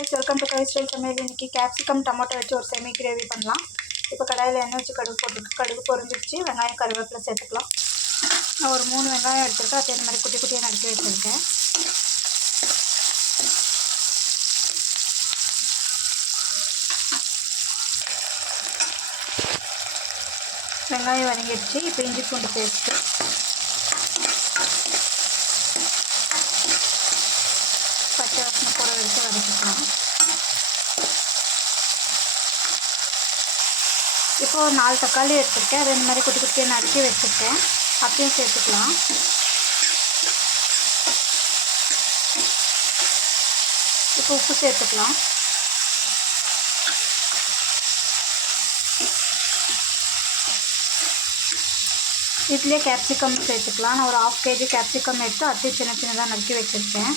guys, welcome to Kavy Style சமையல். இன்னைக்கு capsicum tomato வச்சு ஒரு செமி கிரேவி பண்ணலாம். இப்போ கடாயில எண்ணெய் வச்சு கடுகு பொரிஞ்சிடுச்சு. வெங்காயம் கருவேப்பிலை சேர்த்துக்கலாம். நான் ஒரு 3 வெங்காயம் எடுத்துருக்கேன். அதே மாதிரி குட்டி குட்டியாக நறுக்கி வச்சுருக்கேன். வெங்காயம் வதங்கிடுச்சு. இப்போ இஞ்சி பூண்டு பேஸ்ட்டு, பச்சை வாசனை போட வச்சு வதக்கிக்கலாம். இப்போ 4 தக்காளி எடுத்துருக்கேன். அதே மாதிரி குட்டி குட்டியாக நறுக்கி வச்சுருக்கேன். அப்பயும் சேர்த்துக்கலாம். இப்போ உப்பு சேர்த்துக்கலாம். இதுலேயே கேப்சிகம் சேர்த்துக்கலாம். நான் ஒரு 1/2 kg கேப்சிகம் எடுத்து அப்படியே சின்ன சின்னதாக நறுக்கி வச்சுருக்கேன்.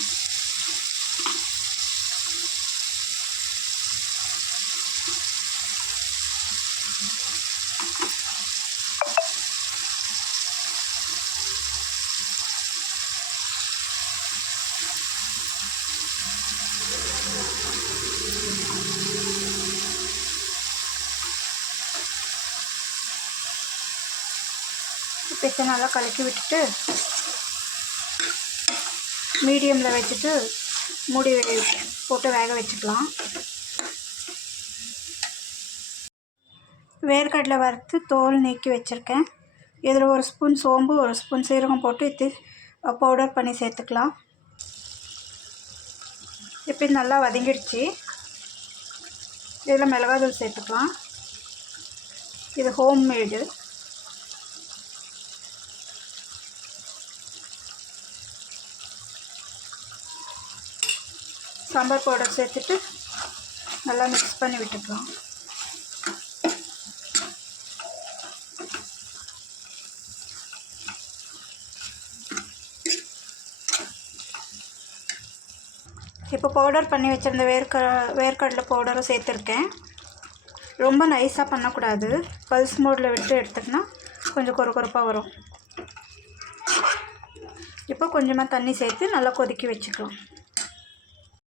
இப்போ நல்லா கலக்கி விட்டுட்டு மீடியமில் வச்சுட்டு மூடி போட்டு வேக வச்சுக்கலாம். வேர்க்கடலை வறுத்து தோல் நீக்கி வச்சுருக்கேன். இதில் 1 ஸ்பூன் சோம்பு 1 ஸ்பூன் சீரகம் போட்டு இது பவுடர் பண்ணி சேர்த்துக்கலாம். இப்போ நல்லா வதங்கிடுச்சு. இதில் மிளகாத்தூள் சேர்த்துக்கலாம். இது ஹோம் மேடு. சாம்பார் பவுடர் சேர்த்துட்டு நல்லா மிக்ஸ் பண்ணி விட்டுக்கலாம். இப்போ பவுடர் பண்ணி வச்சுருந்த வேர்க்கடலை பவுடரும் சேர்த்துருக்கேன். ரொம்ப நைஸாக பண்ணக்கூடாது. பல்ஸ் மோடில் விட்டு எடுத்துக்கினா கொஞ்சம் கொரப்பாக வரும். இப்போ கொஞ்சமாக தண்ணி சேர்த்து நல்லா கொதிக்க வச்சுக்கலாம்.